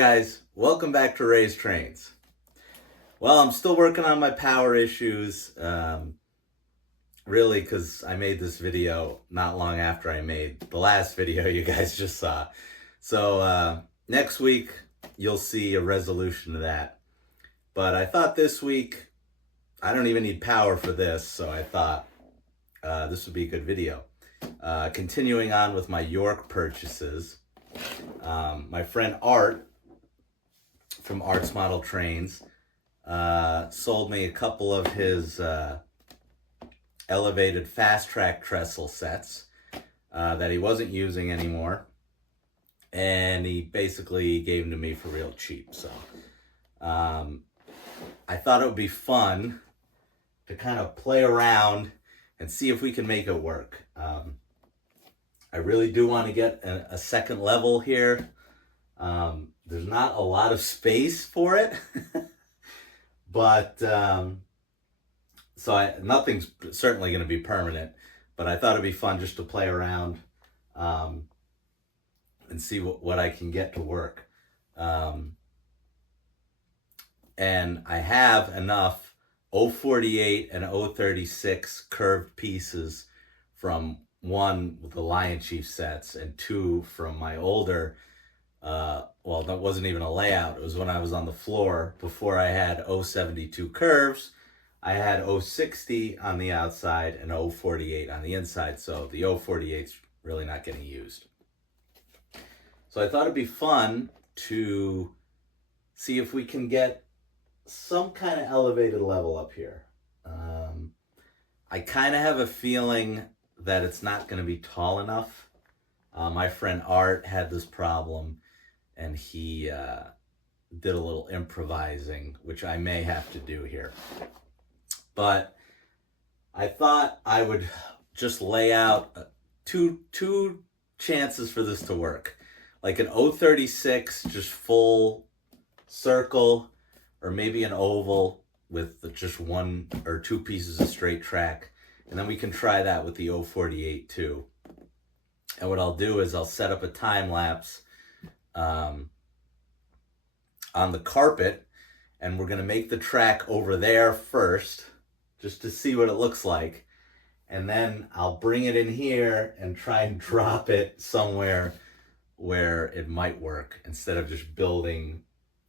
guys, welcome back to Ray's Trains. Well, I'm still working on my power issues, really because I made this video not long after I made the last video you guys just saw. So next week you'll see a resolution to that. But I thought this week, I don't even need power for this, so I thought this would be a good video. Continuing on with my York purchases, my friend Art from Art's Model Trains sold me a couple of his elevated fast track trestle sets that he wasn't using anymore, and he basically gave them to me for real cheap. So I thought it would be fun to kind of play around and see if we can make it work. I really do want to get a second level here. There's not a lot of space for it, but nothing's certainly going to be permanent, but I thought it'd be fun just to play around and see what I can get to work. And I have enough 048 and 036 curved pieces from one with the Lion Chief sets and two from my older, well, that wasn't even a layout. It was when I was on the floor before I had 072 curves. I had 060 on the outside and 048 on the inside. So the 048's really not getting used. So I thought it'd be fun to see if we can get some kind of elevated level up here. I kind of have a feeling that it's not going to be tall enough. My friend Art had this problem, and he did a little improvising, which I may have to do here. But I thought I would just lay out two chances for this to work. Like an 036, just full circle, or maybe an oval with just one or two pieces of straight track. And then we can try that with the 048 too. And what I'll do is I'll set up a time lapse on the carpet, and we're going to make the track over there first just to see what it looks like. And then I'll bring it in here and try and drop it somewhere where it might work instead of just building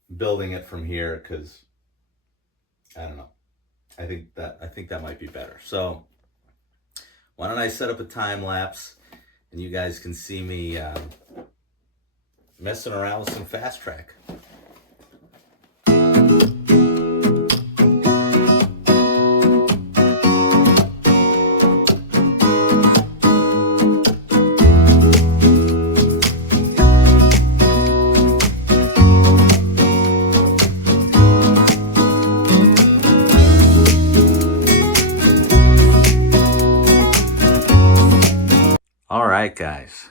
it from here, because I don't know. I think that might be better. So why don't I set up a time lapse and you guys can see me messing around with some fast track. All right, guys,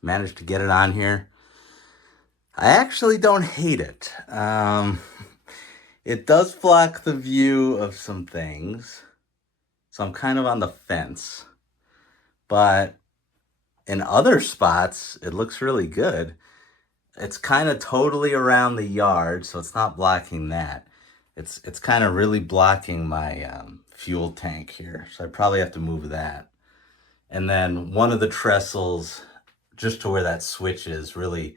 managed to get it on here. I actually don't hate it. It does block the view of some things, so I'm kind of on the fence. But in other spots, it looks really good. It's kind of totally around the yard, so it's not blocking that. It's kind of really blocking my fuel tank here, so I probably have to move that. And then one of the trestles, just to where that switch is, really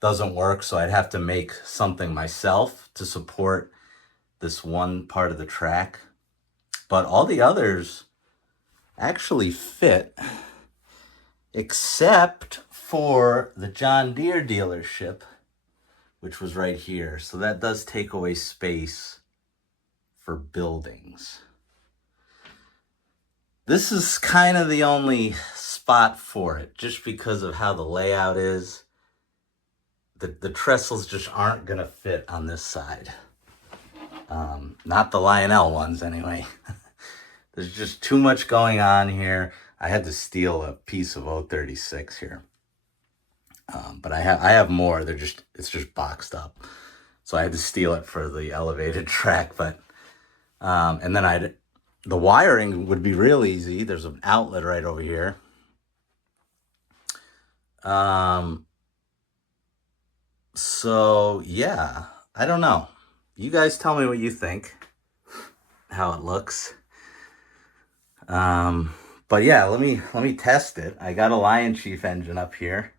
doesn't work, so I'd have to make something myself to support this one part of the track. But all the others actually fit, except for the John Deere dealership, which was right here. So that does take away space for buildings. This is kind of the only spot for it, just because of how the layout is. The trestles just aren't going to fit on this side. Not the Lionel ones, anyway. There's just too much going on here. I had to steal a piece of 036 here. But I have more. It's just boxed up. So I had to steal it for the elevated track. But and then the wiring would be real easy. There's an outlet right over here. So yeah, I don't know. You guys tell me what you think, how it looks. Um, but yeah, let me test it. I got a Lion Chief engine up here,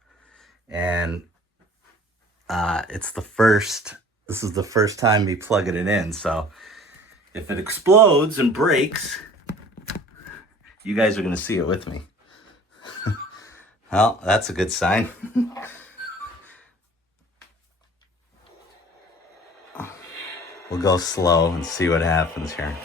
and it's the first. This is the first time me plugging it in. So if it explodes and breaks, you guys are gonna see it with me. Well, that's a good sign. We'll go slow and see what happens here.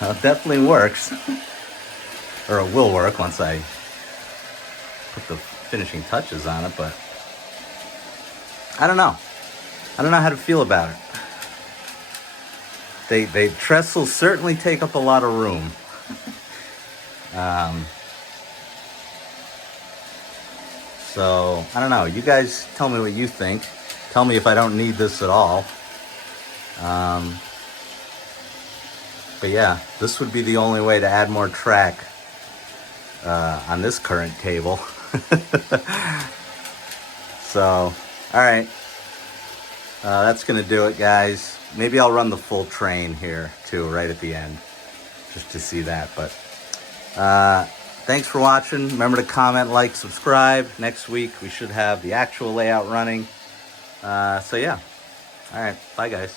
It definitely works, or it will work once I put the finishing touches on it, but I don't know. I don't know how to feel about it. They trestles certainly take up a lot of room. Um, so I don't know. You guys tell me what you think. Tell me if I don't need this at all. Um, but yeah, this would be the only way to add more track on this current table. So, all right. That's going to do it, guys. Maybe I'll run the full train here, too, right at the end, just to see that. But thanks for watching. Remember to comment, like, subscribe. Next week, we should have the actual layout running. So, yeah. All right. Bye, guys.